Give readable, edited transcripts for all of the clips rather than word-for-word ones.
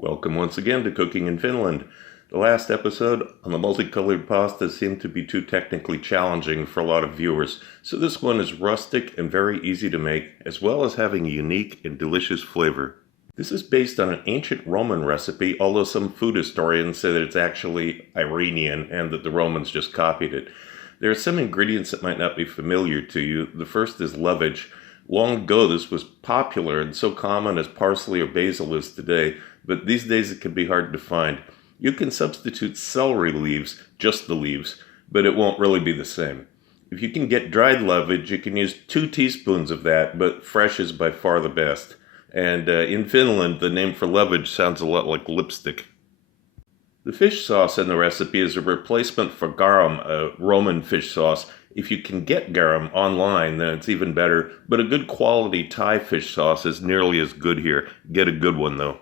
Welcome once again to Cooking in Finland. The last episode on the multicolored pasta seemed to be too technically challenging for a lot of viewers, so this one is rustic and very easy to make, as well as having a unique and delicious flavor. This is based on an ancient Roman recipe, although some food historians say that it's actually Iranian and that the Romans just copied it. There are some ingredients that might not be familiar to you. The first is lovage. Long ago this was popular and so common as parsley or basil is today, but these days it can be hard to find. You can substitute celery leaves, just the leaves, but it won't really be the same. If you can get dried lovage, you can use 2 teaspoons of that, but fresh is by far the best. And in Finland, the name for lovage sounds a lot like lipstick. The fish sauce in the recipe is a replacement for garum, a Roman fish sauce. If you can get garum online, then it's even better, but a good quality Thai fish sauce is nearly as good here. Get a good one though.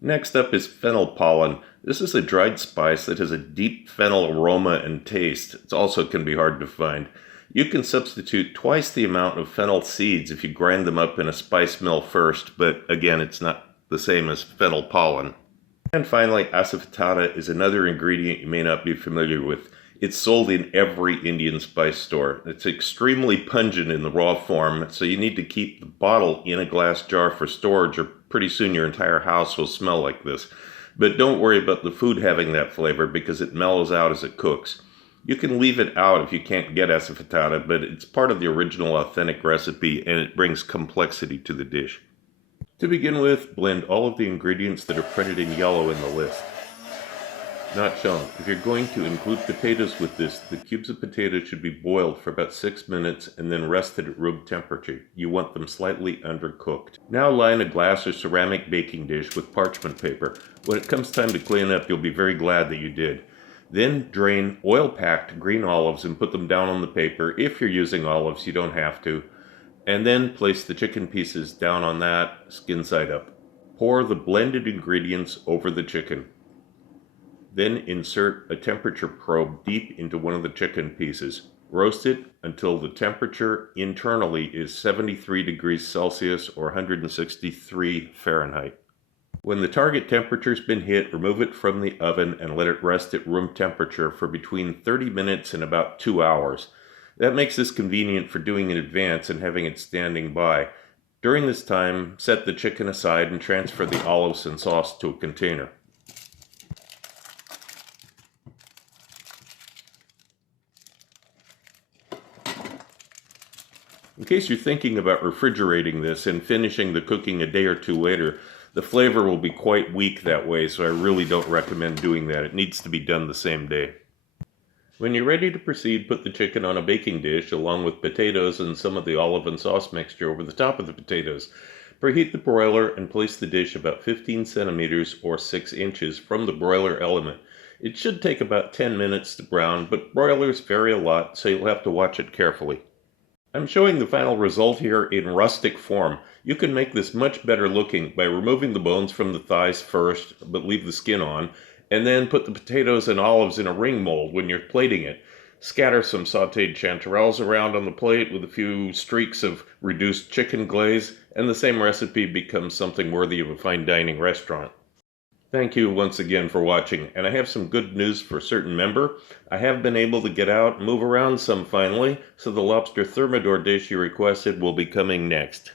Next up is fennel pollen. This is a dried spice that has a deep fennel aroma and taste. It also can be hard to find. You can substitute twice the amount of fennel seeds if you grind them up in a spice mill first, but again, it's not the same as fennel pollen. And finally, asafoetida is another ingredient you may not be familiar with. It's sold in every Indian spice store. It's extremely pungent in the raw form, so you need to keep the bottle in a glass jar for storage, or pretty soon your entire house will smell like this. But don't worry about the food having that flavor because it mellows out as it cooks. You can leave it out if you can't get asafoetida, but it's part of the original authentic recipe and it brings complexity to the dish. To begin with, blend all of the ingredients that are printed in yellow in the list. Not shown. If you're going to include potatoes with this, the cubes of potatoes should be boiled for about 6 minutes and then rested at room temperature. You want them slightly undercooked. Now line a glass or ceramic baking dish with parchment paper. When it comes time to clean up, you'll be very glad that you did. Then drain oil-packed green olives and put them down on the paper. If you're using olives, you don't have to. And then place the chicken pieces down on that, skin side up. Pour the blended ingredients over the chicken. Then insert a temperature probe deep into one of the chicken pieces. Roast it until the temperature internally is 73 degrees Celsius or 163 Fahrenheit. When the target temperature's been hit, remove it from the oven and let it rest at room temperature for between 30 minutes and about 2 hours. That makes this convenient for doing in advance and having it standing by. During this time, set the chicken aside and transfer the olives and sauce to a container. In case you're thinking about refrigerating this and finishing the cooking a day or two later, the flavor will be quite weak that way, so I really don't recommend doing that. It needs to be done the same day. When you're ready to proceed, put the chicken on a baking dish along with potatoes and some of the olive and sauce mixture over the top of the potatoes. Preheat the broiler and place the dish about 15 centimeters or 6 inches from the broiler element. It should take about 10 minutes to brown, but broilers vary a lot, so you'll have to watch it carefully. I'm showing the final result here in rustic form. You can make this much better looking by removing the bones from the thighs first, but leave the skin on, and then put the potatoes and olives in a ring mold when you're plating it. Scatter some sautéed chanterelles around on the plate with a few streaks of reduced chicken glaze, and the same recipe becomes something worthy of a fine dining restaurant. Thank you once again for watching, and I have some good news for a certain member. I have been able to get out and move around some finally, so the lobster thermidor dish you requested will be coming next.